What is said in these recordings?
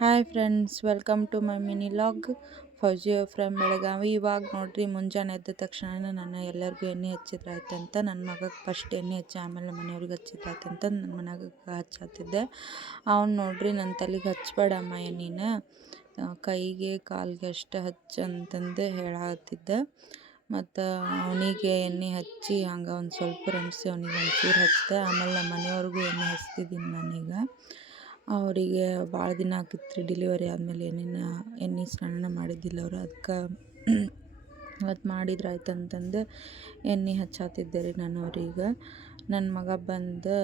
Hi friends, welcome to my mini log. Fauziya from Belagavi. ಇವಾಗ ನೋಡ್ರಿ, ಮುಂಜಾನೆ ಎದ್ದ ತಕ್ಷಣ ನಾನು ಎಲ್ಲರಿಗೂ ಎಣ್ಣೆ ಹಚ್ಚಿದ್ರಾಯ್ತಂತ ನನ್ನ ಮಗಕ್ಕೆ ಫಸ್ಟ್ ಎಣ್ಣೆ ಹಚ್ಚಿ ಆಮೇಲೆ ಮನೆಯವ್ರಿಗೆ ಹಚ್ಚಿದ್ರಾಯ್ತಂತ ನನ್ನ ಮನೆಯಾಗ ಹಚ್ಚಾತಿದ್ದೆ. ಅವ್ನು ನೋಡ್ರಿ ನನ್ನ ತಲೆಗೆ ಹಚ್ಬೇಡಮ್ಮ ಎಣ್ಣೆನ, ಕೈಗೆ ಕಾಲಿಗೆ ಅಷ್ಟೇ ಹಚ್ಚು ಅಂತಂದು ಹೇಳತ್ತಿದ್ದೆ. ಮತ್ತು ಅವನಿಗೆ ಎಣ್ಣೆ ಹಚ್ಚಿ ಹಂಗೆ ಒಂದು ಸ್ವಲ್ಪ ರೆಮ್ಸಿ ಅವನಿಗೆ ಒಂಚೂರು ಹಚ್ಚಿದೆ. ಆಮೇಲೆ ನಮ್ಮ ಮನೆಯವ್ರಿಗೂ ಎಣ್ಣೆ ಹಚ್ತಿದ್ದೀನಿ ನಾನೀಗ. ಅವರಿಗೆ ಭಾಳ ದಿನ ಆಗಿತ್ತು ಡೆಲಿವರಿ ಆದಮೇಲೆ ಎಣ್ಣೆ ಸ್ನಾನ ಮಾಡಿದ್ದಿಲ್ಲ ಅವರು. ಅದಕ್ಕೆ ಇವತ್ತು ಮಾಡಿದ್ರಾಯ್ತು ಅಂತಂದು ಎಣ್ಣೆ ಹಚ್ಚಾತಿದ್ದೆ ರೀ ನಾನು ಅವ್ರಿಗೆ. ನನ್ನ ಮಗ ಬಂದು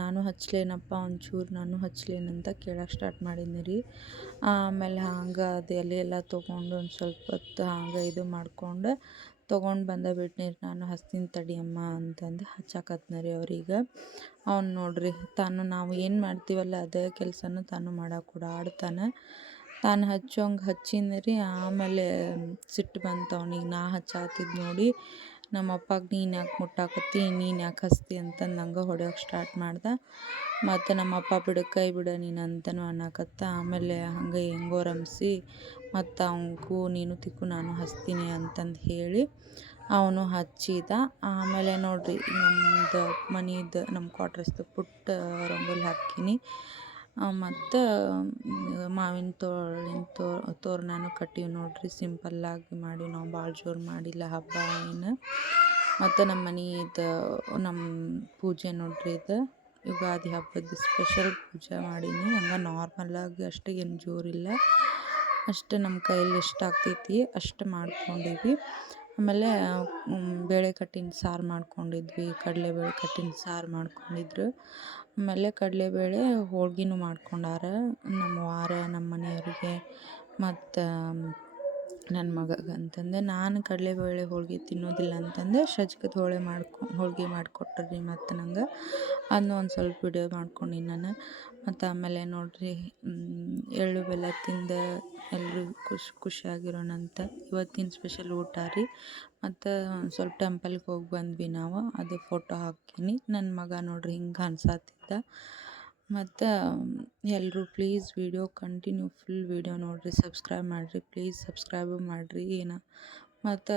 ನಾನು ಹಚ್ಲೇನಪ್ಪ ಒಂಚೂರು ನಾನು ಹಚ್ಲೇನಂತ ಕೇಳೋಕೆ ಸ್ಟಾರ್ಟ್ ಮಾಡೀನಿ ರೀ. ಆಮೇಲೆ ಹಂಗೆ ಅದು ಎಲೆ ತೊಗೊಂಡು ಒಂದು ಸ್ವಲ್ಪ ಹೊತ್ತು ಹಂಗೆ ಇದು ಮಾಡ್ಕೊಂಡು ತೊಗೊಂಡು ಬಿಟ್ನಿ ರೀ. ನಾನು ಹಚ್ತೀನಿ ತಡಿಯಮ್ಮ ಅಂತಂದು ಹಚ್ಚಾಕತ್ನ ರೀ ಅವ್ರಿಗೆ. ಅವ್ನು ನೋಡ್ರಿ ನಾವು ಏನು ಮಾಡ್ತೀವಲ್ಲ ಅದೇ ಕೆಲಸನೂ ತಾನು ಮಾಡಕ್ಕೆ ಆಡ್ತಾನೆ. ತಾನು ಹಚ್ಚೋಂಗೆ ಹಚ್ಚಿನ ರೀ. ಆಮೇಲೆ ಸಿಟ್ಟು ಬಂತು ಅವನಿಗೆ, ನಾ ಹಚ್ಚಾತಿದ್ದು ನೋಡಿ ನಮ್ಮ ಅಪ್ಪಗೆ ನೀನು ಯಾಕೆ ಮುಟ್ಟಾಕತ್ತಿ, ನೀನು ಯಾಕೆ ಹಚ್ತಿ ಅಂತಂದು ನಂಗೆ ಹೊಡೆಯೋಕೆ ಸ್ಟಾರ್ಟ್ ಮಾಡ್ದೆ. ಮತ್ತು ನಮ್ಮ ಅಪ್ಪ ಕೈ ಬಿಡ ನೀನು ಅಂತನೂ ಅನ್ನಕತ್ತ. ಆಮೇಲೆ ಹಂಗೆ ಹೆಂಗೋ ರಂಭಿಸಿ ಮತ್ತು ಅವನಿಗೂ ನೀನು ತಿಕ್ಕು ನಾನು ಹಚ್ತೀನಿ ಅಂತಂದು ಹೇಳಿ ಅವನು ಹಚ್ಚಿದ. ಆಮೇಲೆ ನೋಡ್ರಿ, ನಮ್ಮದು ಮನೆಯದು ನಮ್ಮ ಕ್ವಾರ್ಟರ್ಸ್ದು ಪುಟ್ಟ ರಂಗೋಲಿ ಹಾಕೀನಿ. ಮತ್ತು ಮಾವಿನ ತೋರಣನೂ ಕಟ್ಟೀವಿ ನೋಡ್ರಿ. ಸಿಂಪಲ್ಲಾಗಿ ಮಾಡೀವಿ ನಾವು, ಭಾಳ ಜೋರು ಮಾಡಿಲ್ಲ ಹಬ್ಬ ಏನು. ಮತ್ತು ನಮ್ಮ ಮನೆಯದು ನಮ್ಮ ಪೂಜೆ ನೋಡ್ರಿ, ಇದು ಯುಗಾದಿ ಹಬ್ಬದ ಸ್ಪೆಷಲ್ ಪೂಜೆ ಮಾಡೀನಿ. ಹಂಗೆ ನಾರ್ಮಲಾಗಿ ಅಷ್ಟೇ, ಏನು ಜೋರಿಲ್ಲ, ಅಷ್ಟು ನಮ್ಮ ಕೈಯಲ್ಲಿ ಎಷ್ಟಾಗ್ತೈತಿ ಅಷ್ಟು ಮಾಡ್ಕೊಂಡೀವಿ. ಆಮೇಲೆ ಬೇಳೆ ಕಟ್ಟಿನ ಸಾರು ಮಾಡ್ಕೊಂಡಿದ್ವಿ, ಕಡಲೆಬೇಳೆ ಕಟ್ಟಿನ ಸಾರು ಮಾಡ್ಕೊಂಡಿದ್ರು. ಆಮೇಲೆ ಕಡಲೆಬೇಳೆ ಹೋಳ್ಗೆನೂ ಮಾಡ್ಕೊಂಡಾರ ನಮ್ಮ ವಾರ, ನಮ್ಮ ಮನೆಯವ್ರಿಗೆ ಮತ್ತು ನನ್ನ ಮಗಗೆ ಅಂತಂದೆ. ನಾನು ಕಡಲೆಬೇಳೆ ಹೋಳ್ಗೆ ತಿನ್ನೋದಿಲ್ಲ ಅಂತಂದೆ ಸಜ್ಕದ ಹೋಳ್ಗೆ ಮಾಡಿಕೊಟ್ರಿ ಮತ್ತು ನಂಗೆ. ಅದನ್ನ ಒಂದು ಸ್ವಲ್ಪ ವಿಡಿಯೋ ಮಾಡ್ಕೊಂಡೀನಿ ನಾನು. ಮತ್ತು ಆಮೇಲೆ ನೋಡ್ರಿ, ಎಳ್ಳು ಬೆಲ್ಲ ತಿಂದು ಎಲ್ಲರೂ ಖುಷಿಯಾಗಿರೋಣಂತ ಇವತ್ತಿನ ಸ್ಪೆಷಲ್ ಊಟ ರೀ. ಮತ್ತು ಸ್ವಲ್ಪ ಟೆಂಪಲ್ಗೆ ಹೋಗಿ ಬಂದ್ವಿ ನಾವು, ಅದು ಫೋಟೋ ಹಾಕೀನಿ. ನನ್ನ ಮಗ ನೋಡ್ರಿ ಹಿಂಗೆ ಅನ್ಸಾತಿದ್ದ. ಮತ್ತು ಎಲ್ಲರೂ please video continue full video ನೋಡಿರಿ, ಸಬ್ಸ್ಕ್ರೈಬ್ ಮಾಡಿರಿ, ಪ್ಲೀಸ್ ಸಬ್ಸ್ಕ್ರೈಬು ಮಾಡಿರಿ. ಮತ್ತು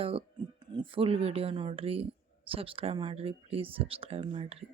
ಫುಲ್ ವಿಡಿಯೋ ನೋಡಿರಿ, ಸಬ್ಸ್ಕ್ರೈಬ್ ಮಾಡಿರಿ, ಪ್ಲೀಸ್ ಸಬ್ಸ್ಕ್ರೈಬ್ ಮಾಡಿರಿ.